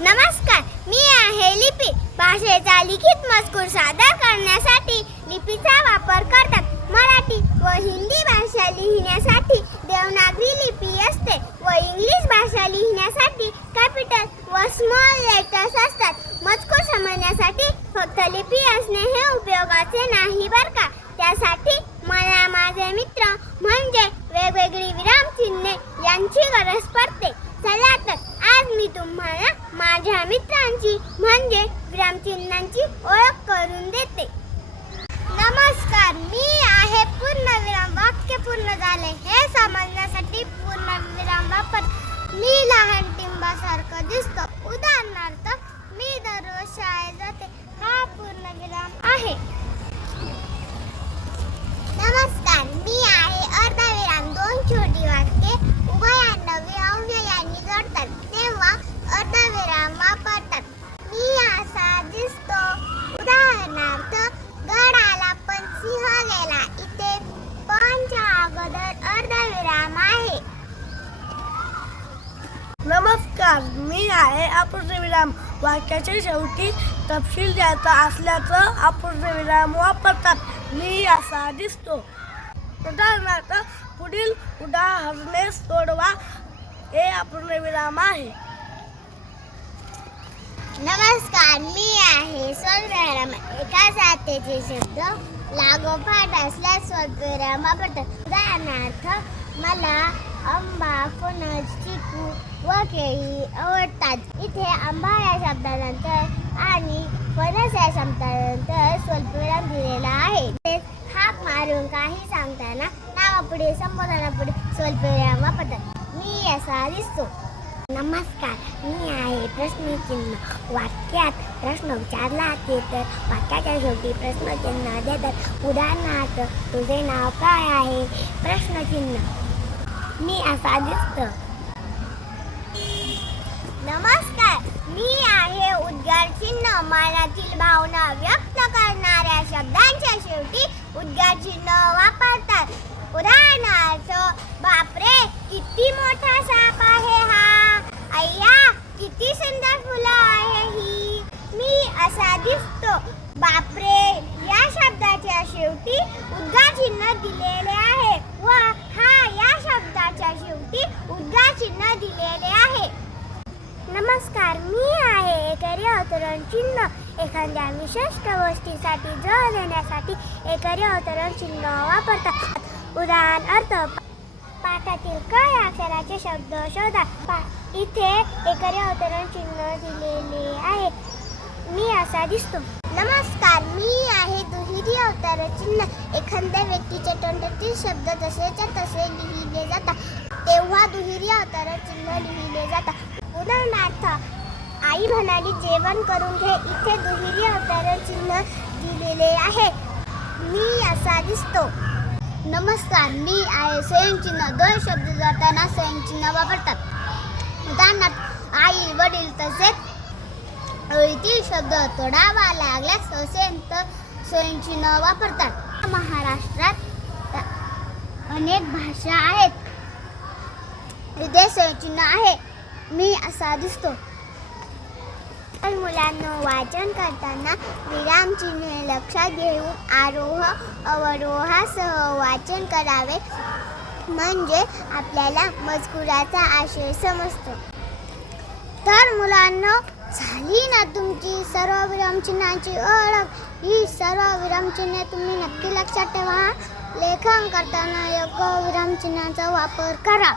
नमस्कार मी आहे लिपी. भाषेचा लिखित मजकूर सादर करण्यासाठी लिपीचा वापर करतात. मराठी व हिंदी भाषा लिहिण्यासाठी देवनागरी लिपी असते व इंग्लिश भाषा लिहिण्यासाठी कॅपिटल व स्मॉल लेटर्स असतात. मजकूर समजण्यासाठी फक्त लिपी असणे हे उपयोगाचे नाही बरं का? त्यासाठी मला माझे मित्र म्हणजे वेगवेगळी विरामचिन्हे यांची गरज पडते. म्हणजे विरामचिन्हांची ओळख करून देते. नमस्कार मी आहे पूर्णविराम वाक्य पूर्ण झाले हे समजण्यासाठी पूर्णविराम वापर. मी लहान टिंबासारखं दिसतो उदाहरणार्थ मी दररोज शाळेत जाते हा पूर्णविराम आहे नमस्कार मी आहे अर्धविराम दोन छोटी वाक्ये उभयांना अव्यय यांनी जोडतात तेव्हा अर्धविराम वापरतात मी असा दिसतो उदाहरणार्थ गड आला पण सिंह गेला इथे पणच्या अगोदर अर्धविराम आहे नमस्कार मी आहे अपूर्णविराम वाक्याच्या शेवटी तपशील द्यायचा असल्याचं अपूर्णविराम वापरतात. मी असा दिसतो. उदाहरणार्थ पुढील उदाहरणे सोडवा. हे अपूर्णविराम आहे. नमस्कार मी आहे स्वल्पविराम एका जातीचे शब्द लागोपाठ असल्यास स्वल्पविराम वापरतात. उदाहरणार्थ मला अंबा फणस व केळी आवडतात. इथे आंबा या शब्दानंतर आणि फणस या शब्दानंतर स्वल्पविराम दिलेला आहे. हाक मारून काही सांगताना नावापुढे संबोधनापुढे स्वल्पविराम वापरतात. मी असा दिसतो. नमस्कार मी आहे प्रश्नचिन्ह वाक्यात प्रश्न विचारला ते तर वाक्याच्या शेवटी प्रश्नचिन्ह देतात. उदाहरणार्थ तुझे नाव काय आहे? प्रश्नचिन्ह मी असा दिसतो नमस्कार मी आहे उद्गार चिन्ह मनातील भावना व्यक्त करणाऱ्या शब्दांच्या शेवटी उद्गार चिन्ह वापरतात. उदाहरणार्थ बापरे किती मोठा साप आहे हा. अय्या किती सुंदर फुलं आहे ही. मी असा दिसतो. बापरे या शब्दाच्या शेवटी उद्गार चिन्ह दिलेले आहे. व हा या शब्दाच्या शेवटी उद्गार चिन्ह दिलेले आहे. नमस्कार मी आहे एकरी अवतरण चिन्ह एखाद्या विशिष्ट गोष्टीसाठी जळ देण्यासाठी एकरी अवतरण चिन्ह वापरतात. उदाहरणार्थ पाठातील क या अक्षराचे शब्द शोधा. पा इथे एकरी अवतरण चिन्ह दिलेले आहे. मी असा दिसतो. नमस्कार मी आहे दुहेरी अवतार चिन्ह. एखाद्या व्यक्तीच्या तोंडातील शब्द जसेच्या तसे लिहिले जातात तेव्हा दुहेरी अवतार चिन्ह लिहिले जातात. उदाहरणार्थ आई म्हणाली जेवण करून घे. इथे दुहेरी अवतार चिन्ह दिलेले आहे. मी असा दिसतो. नमस्कार. मी आहे सैन चिन्ह. दोन शब्द जाताना सैन चिन्ह वापरतात. उदाहरणार्थ आई वडील तसेच ओळीतील शब्द तोडावा लागल्यास असेल तर वापरतात. महाराष्ट्रात अनेक भाषा आहेत. इथे स्वयंचिन्ह आहे. मी असा दिसतो. तर मुलांना वाचन करताना विरामचिन्हे लक्षात घेऊन आरोह अवरोहासह वाचन करावे. म्हणजे आपल्याला मजकुराचा आशय समजतो. तर मुलांना झाली ना तुमची सर्व विरामचिन्हांची ओळख? ही सर्व विरामचिन्हे तुम्ही नक्की लक्षात ठेवा. लेखन करताना योग्य विरामचिन्हाचा वापर करा.